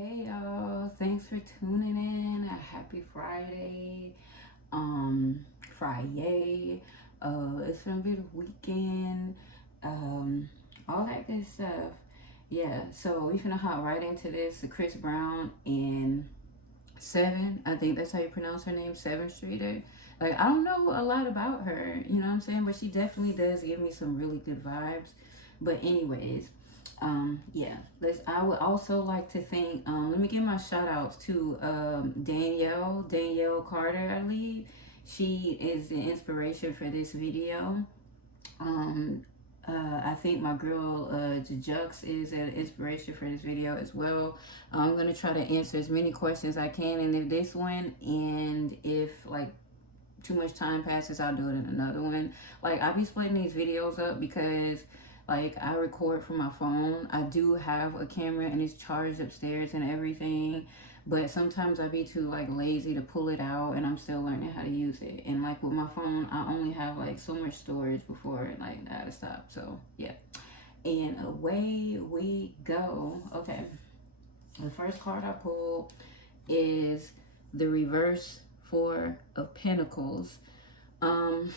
Hey y'all, thanks for tuning in. Happy Friday. Friday. It's gonna be the weekend. All that good stuff. Yeah, so we finna hop right into this. Chris Brown and Sevyn. I think that's how you pronounce her name, Sevyn Streeter. Like I don't know a lot about her, you know what I'm saying? But she definitely does give me some really good vibes. But anyways, yeah, I would also like to thank, let me give my shout outs to Danielle Carter, I believe. She is the inspiration for this video. Um, I think my girl Jux is an inspiration for this video as well. I'm gonna try to answer as many questions I can in this one, and if like too much time passes, I'll do it in another one. Like I'll be splitting these videos up because like I record from my phone. I do have a camera and it's charged upstairs and everything, but sometimes I be too like lazy to pull it out, and I'm still learning how to use it. And like with my phone, I only have like so much storage before like I gotta stop. So yeah, and away we go. Okay, the first card I pulled is the reverse Four of Pentacles. Um,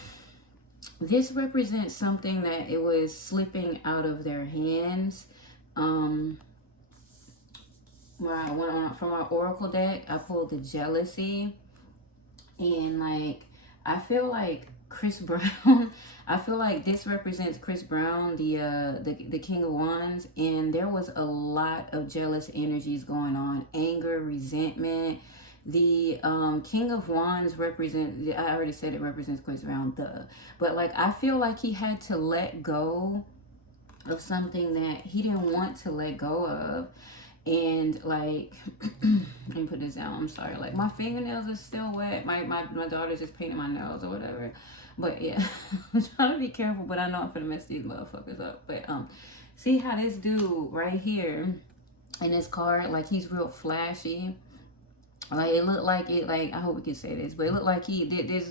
this represents something that it was slipping out of their hands. Um, from our oracle deck, I pulled the jealousy, and like I feel like Chris Brown. I feel like this represents Chris Brown, the King of Wands, and there was a lot of jealous energies going on, anger, resentment. The King of Wands represent. I already said it represents Chris Brown, but like I feel like he had to let go of something that he didn't want to let go of. And like let me put this down, I'm sorry, like my fingernails are still wet. My daughter's just painting my nails or whatever, but yeah. I'm trying to be careful, but I know I'm gonna mess these motherfuckers up. But see how this dude right here in this card, like he's real flashy. Like it looked like it, like I hope we can say this, but it looked like he did this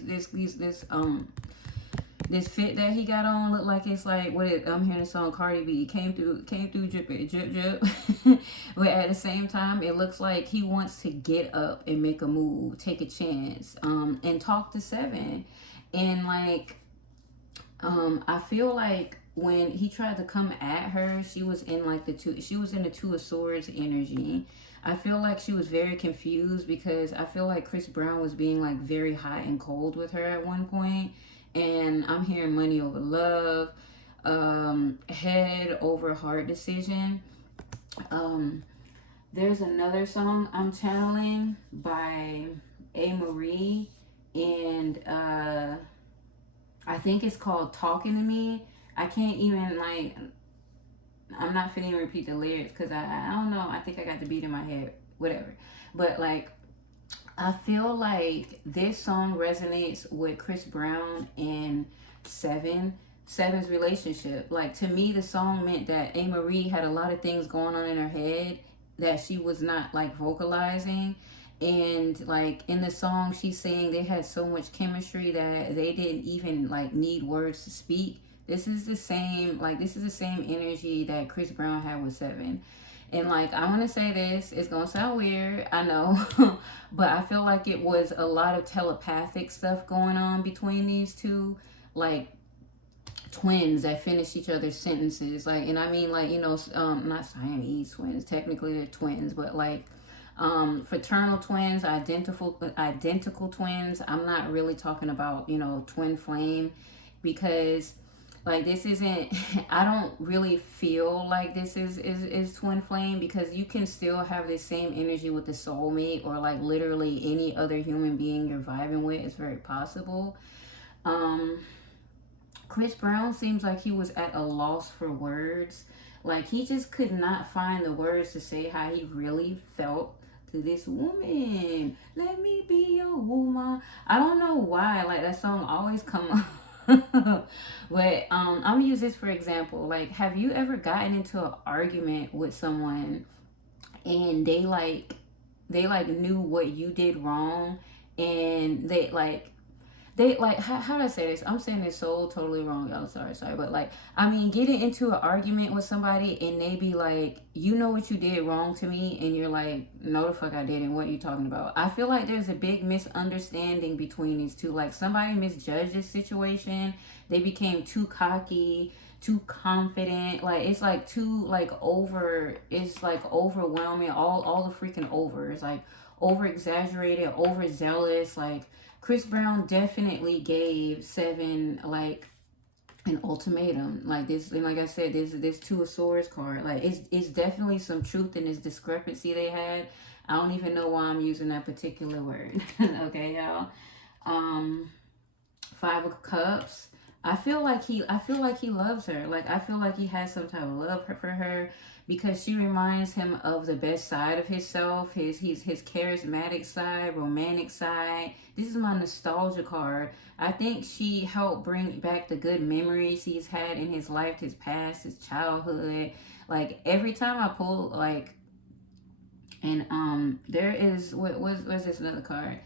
fit that he got on looked like it's like what it, I'm hearing the song Cardi B came through dripping drip drip. But at the same time it looks like he wants to get up and make a move, take a chance, and talk to Sevyn. And like I feel like when he tried to come at her, she was in like she was in the Two of Swords energy. I feel like she was very confused because I feel like Chris Brown was being like very hot and cold with her at one point. And I'm hearing money over love, head over heart decision. There's another song I'm channeling by A. Marie, and I think it's called Talking to Me. I can't even like, I'm not finna repeat the lyrics because I don't know. I think I got the beat in my head, whatever. But like, I feel like this song resonates with Chris Brown and Sevyn's relationship. Like to me, the song meant that A. Marie had a lot of things going on in her head that she was not like vocalizing. And like in the song, she's saying they had so much chemistry that they didn't even like need words to speak. This is the same, like this is the same energy that Chris Brown had with Sevyn. And like I want to say this, it's gonna sound weird, I know, but I feel like it was a lot of telepathic stuff going on between these two, like twins that finish each other's sentences. Like, and I mean like, you know, not Siamese twins, technically they're twins, but like fraternal twins, identical twins. I'm not really talking about, you know, twin flame, because like this isn't, I don't really feel like this is twin flame, because you can still have the same energy with the soulmate or like literally any other human being you're vibing with. It's very possible. Chris Brown seems like he was at a loss for words. Like he just could not find the words to say how he really felt to this woman. Let me be your woman. I don't know why like that song always come up. But I'm gonna use this for example. Like, have you ever gotten into an argument with someone and they like knew what you did wrong, and they like they like how do I say this? I'm saying this so totally wrong, y'all. Sorry, but like I mean, getting into an argument with somebody and they be like, you know what you did wrong to me, and you're like, no, the fuck I didn't. What are you talking about? I feel like there's a big misunderstanding between these two. Like somebody misjudged this situation. They became too cocky, too confident. Like it's like too like over. It's like overwhelming. All the freaking over. It's like over exaggerated, overzealous. Like Chris Brown definitely gave Sevyn like an ultimatum. Like this, and like I said, this two of swords card. Like it's definitely some truth in this discrepancy they had. I don't even know why I'm using that particular word. Okay, y'all. Um, Five of Cups. I feel like he loves her. Like I feel like he has some type of love for her because she reminds him of the best side of himself, his charismatic side, romantic side. This is my nostalgia card. I think she helped bring back the good memories he's had in his life, his past, his childhood. Like every time I pull like and there is what's this another card?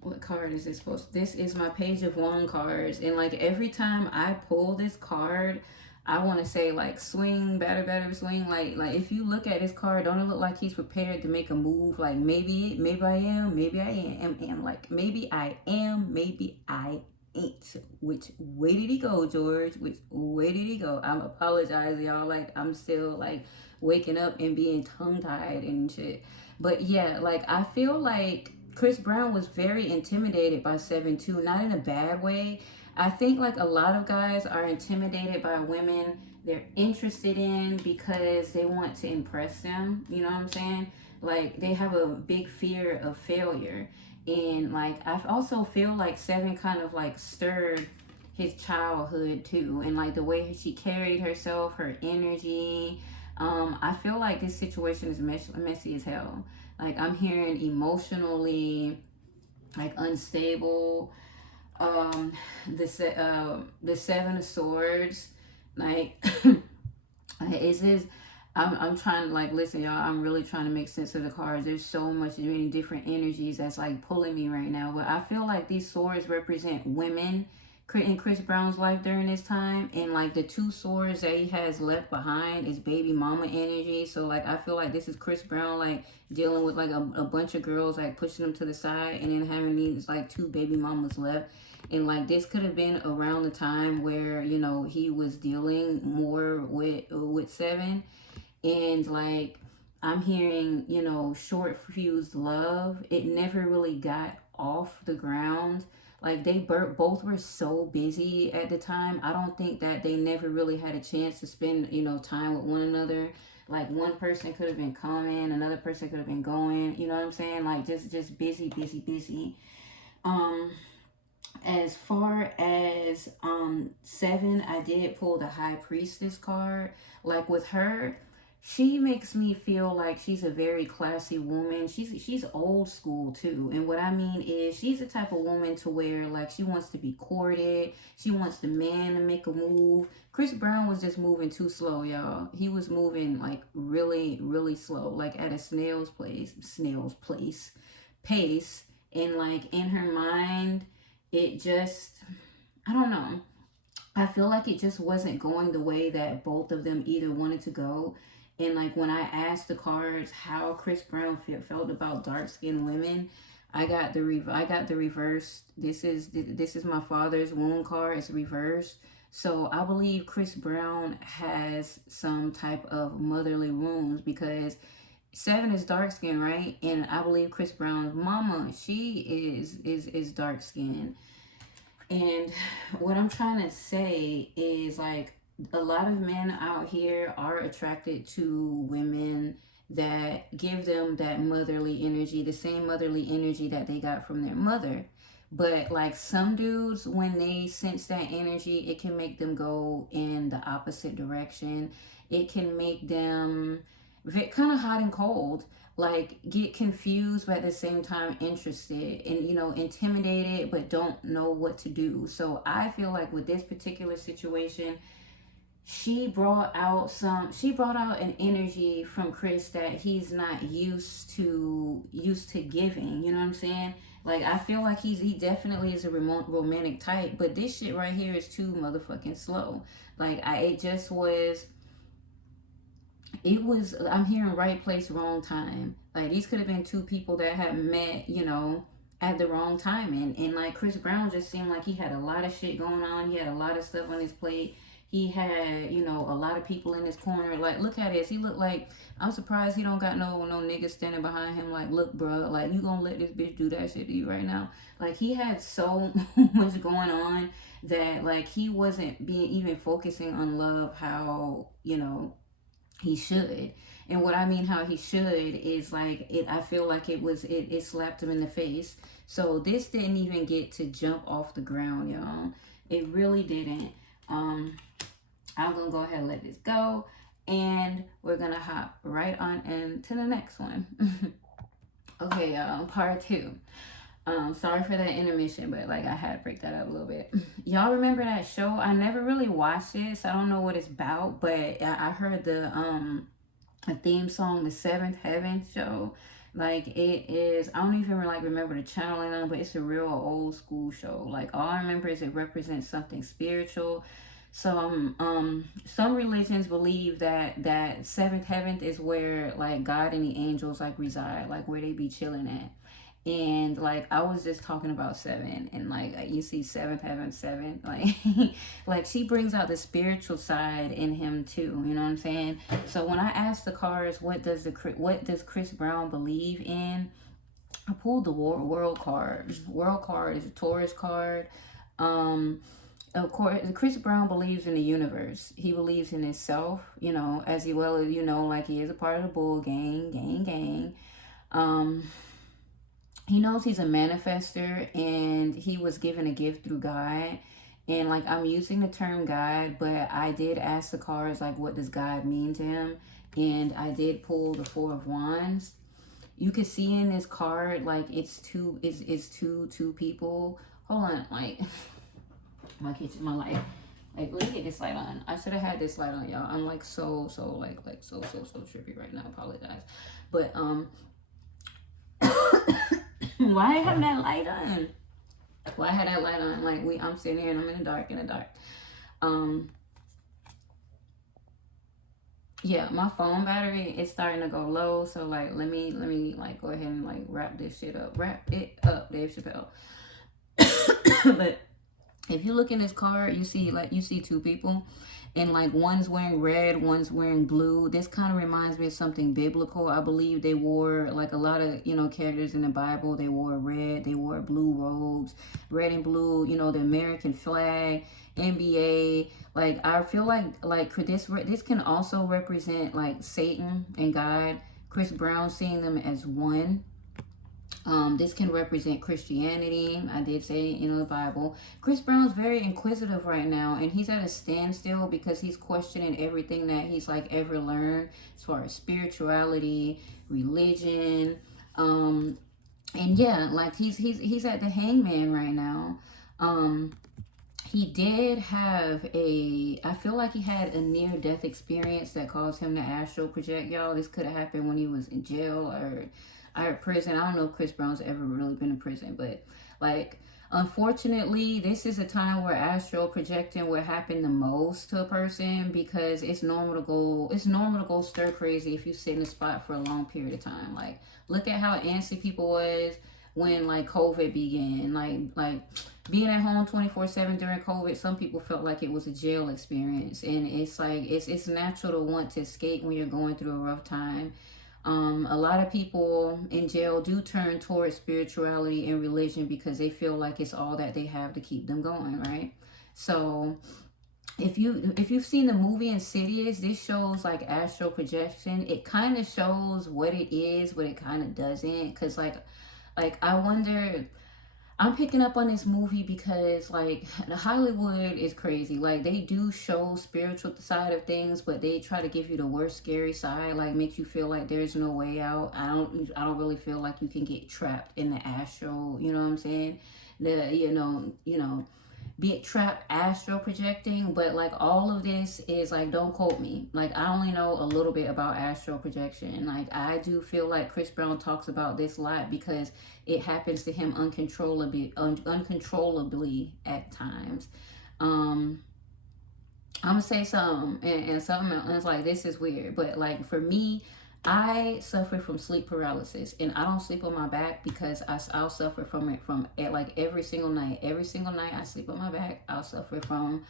What card is this supposed to? This is my Page of Wand cards, and like every time I pull this card, I want to say like swing, batter, swing. Like if you look at this card, don't it look like he's prepared to make a move? Like maybe I am, maybe I am. Like maybe I am, maybe I ain't. Which way did he go, George? Which way did he go? I'm apologize, y'all. Like I'm still like waking up and being tongue tied and shit. But yeah, like I feel like Chris Brown was very intimidated by Sevyn too, not in a bad way. I think like a lot of guys are intimidated by women they're interested in because they want to impress them. You know what I'm saying? Like they have a big fear of failure. And like I also feel like Sevyn kind of like stirred his childhood too, and like the way she carried herself, her energy. I feel like this situation is messy as hell. Like I'm hearing emotionally like unstable. The Seven of Swords, like is this? I'm trying to like listen, y'all. I'm really trying to make sense of the cards. There's so much many different energies that's like pulling me right now. But I feel like these swords represent women in Chris Brown's life during this time, and like the two swords that he has left behind is baby mama energy. So like I feel like this is Chris Brown like dealing with like a bunch of girls like pushing him to the side, and then having these like two baby mamas left. And like this could have been around the time where you know he was dealing more with Sevyn, and like I'm hearing you know short fused love. It never really got off the ground. Like they both were so busy at the time. I don't think that they never really had a chance to spend you know time with one another. Like one person could have been coming, another person could have been going. You know what I'm saying? Like just busy. Um, as far as Sevyn, I did pull the High Priestess card. Like with her, she makes me feel like she's a very classy woman. She's old school too. And what I mean is she's the type of woman to where like she wants to be courted. She wants the man to make a move. Chris Brown was just moving too slow, y'all. He was moving like really slow, like at a snail's pace. And like in her mind, it just, I don't know. I feel like it just wasn't going the way that both of them either wanted to go. And like when I asked the cards how Chris Brown felt about dark skinned women, I got the reverse. This is my father's wound card. It's reversed. So I believe Chris Brown has some type of motherly wounds because Sevyn is dark skinned, right? And I believe Chris Brown's mama, she is dark skinned. And what I'm trying to say is like a lot of men out here are attracted to women that give them that motherly energy, the same motherly energy that they got from their mother. But like some dudes, when they sense that energy, it can make them go in the opposite direction. It can make them kind of hot and cold, like get confused but at the same time interested, and you know intimidated but don't know what to do. So I feel like with this particular situation, she brought out an energy from Chris that he's not used to giving. You know what I'm saying? Like, I feel like he definitely is a romantic type, but this shit right here is too motherfucking slow. Like, it just was. It was. I'm hearing right place, wrong time. Like, these could have been two people that had met, at the wrong time. And like Chris Brown just seemed like he had a lot of shit going on. He had a lot of stuff on his plate. He had, a lot of people in his corner. Like, look at this. He looked like, I'm surprised he don't got no niggas standing behind him. Like, look, bro, like, you gonna let this bitch do that shit to you right now? Like, he had so much going on that, like, he wasn't being even focusing on love how, he should. And what I mean how he should is like, I feel like it slapped him in the face. So this didn't even get to jump off the ground, y'all. It really didn't. I'm gonna go ahead and let this go, and we're gonna hop right on into the next one. Okay, y'all, part 2. Sorry for that intermission, but like, I had to break that up a little bit. Y'all remember that show? I never really watched it, so I don't know what it's about, but I heard the a theme song, the Seventh Heaven show. Like, it is, I don't even like remember the channel on, but it's a real old school show. Like, all I remember is it represents something spiritual. So some religions believe that seventh heaven is where like God and the angels like reside, like where they be chilling at. And like, I was just talking about Sevyn, and like, you see seventh heaven, Sevyn, like like, she brings out the spiritual side in him too, you know what I'm saying? So when I asked the cards, what does Chris Brown believe in, I pulled the world card. World card is a Taurus card. Of course, Chris Brown believes in the universe. He believes in himself, as well as, like, he is a part of the Bull gang. He knows he's a manifester, and he was given a gift through God. And like, I'm using the term God, but I did ask the cards, like, what does God mean to him? And I did pull the Four of Wands. You can see in this card, like, it's two people. Hold on, like, my kitchen, my light. Like, let me get this light on. I should have had this light on, y'all. I'm like so trippy right now. I apologize. But why I have that light on? Why I had that light on? Like, I'm sitting here and I'm in the dark. Yeah, my phone battery is starting to go low. So like, let me like go ahead and like wrap this shit up. Wrap it up, Dave Chappelle. But if you look in this card, you see two people, and like, one's wearing red, one's wearing blue. This kind of reminds me of something biblical. I believe they wore, like, a lot of, characters in the Bible, they wore red, they wore blue robes, red and blue, the American flag, NBA. Like, I feel like this can also represent like Satan and God. Chris Brown seeing them as one. This can represent Christianity. I did say, the Bible. Chris Brown's very inquisitive right now, and he's at a standstill because he's questioning everything that he's like ever learned as far as spirituality, religion, and yeah, like, he's at the hangman right now. He did have I feel like he had a near-death experience that caused him to astral project, y'all. This could have happened when he was in jail or prison. I don't know if Chris Brown's ever really been in prison, but like, unfortunately, this is a time where astral projecting will happen the most to a person, because it's normal to go stir crazy if you sit in a spot for a long period of time. Like, look at how antsy people was when like COVID began. Like being at home 24/7 during COVID, some people felt like it was a jail experience, and it's like, it's natural to want to escape when you're going through a rough time. A lot of people in jail do turn towards spirituality and religion because they feel like it's all that they have to keep them going, right? So if you've seen the movie Insidious, this shows like astral projection. It kind of shows what it is, but it kind of doesn't. Because like I wonder, I'm picking up on this movie because like, Hollywood is crazy. Like, they do show spiritual side of things, but they try to give you the worst scary side, like makes you feel like there's no way out. I don't really feel like you can get trapped in the astral, you know what I'm saying? be trapped astral projecting, but like all of this is like, don't quote me, like I only know a little bit about astral projection. Like I do feel like Chris Brown talks about this a lot because it happens to him uncontrollably at times. um I'm gonna say something, and something else, like this is weird, but like for me, I suffer from sleep paralysis, and I don't sleep on my back because I'll suffer from it from like every single night. Every single night I sleep on my back, I'll suffer from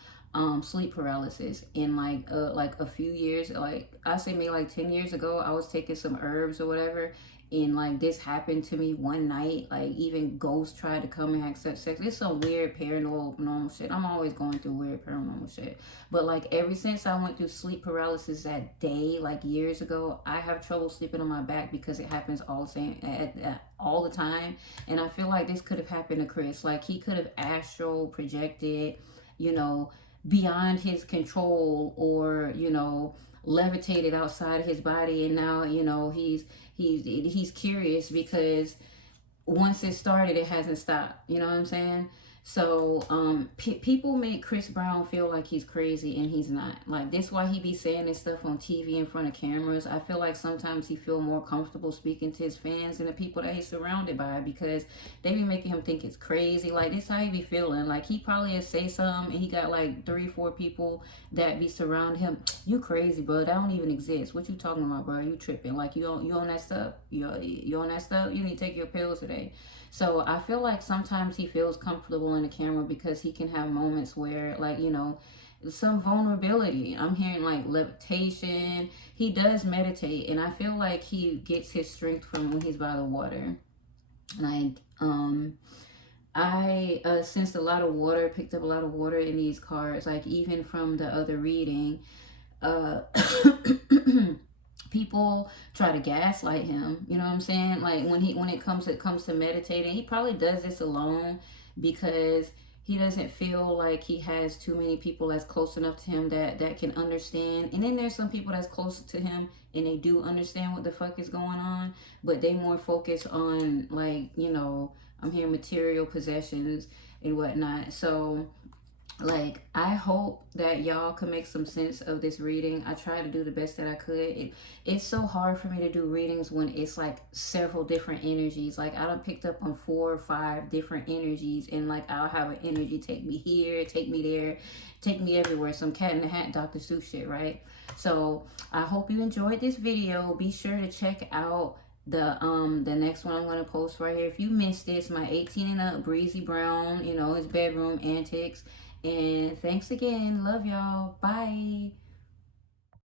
sleep paralysis. In like a few years, like I say maybe like 10 years ago, I was taking some herbs or whatever, and like this happened to me one night. Like even ghosts tried to come and have sex. It's some weird paranormal shit. I'm always going through weird paranormal shit, but like ever since I went through sleep paralysis that day, like years ago, I have trouble sleeping on my back because it happens all the same all the time. And I feel like this could have happened to Chris. Like he could have astral projected, you know, beyond his control, or levitated outside of his body, and now he's curious because once it started, it hasn't stopped. You know what I'm saying? So people make Chris Brown feel like he's crazy, and he's not. Like this why he be saying this stuff on TV in front of cameras. I feel like sometimes he feel more comfortable speaking to his fans and the people that he's surrounded by, because they be making him think it's crazy. Like this how he be feeling. Like he probably say something and he got like 3-4 people that be surrounding him. You crazy, bro? That don't even exist. What you talking about, bro? You tripping? Like you on that stuff? You on that stuff? You need to take your pills today. So I feel like sometimes he feels comfortable in the camera because he can have moments where, like, some vulnerability. I'm hearing like levitation. He does meditate, and I feel like he gets his strength from when he's by the water. Like, I sensed a lot of water, picked up a lot of water in these cards, like even from the other reading. Uh, people try to gaslight him, you know what I'm saying? Like when it comes to meditating, he probably does this alone because he doesn't feel like he has too many people that's close enough to him that can understand. And then there's some people that's close to him and they do understand what the fuck is going on, but they more focus on, like, I'm hearing material possessions and whatnot. So like I hope that y'all can make some sense of this reading. I tried to do the best that I could. It's so hard for me to do readings when it's like several different energies. Like I done picked up on 4 or 5 different energies, and like I'll have an energy take me here, take me there, take me everywhere. Some cat in the hat Dr. Seuss shit, right? So I hope you enjoyed this video. Be sure to check out the next one I'm going to post right here. If you missed this, my 18 and up Breezy Brown, his bedroom antics. And thanks again. Love y'all. Bye.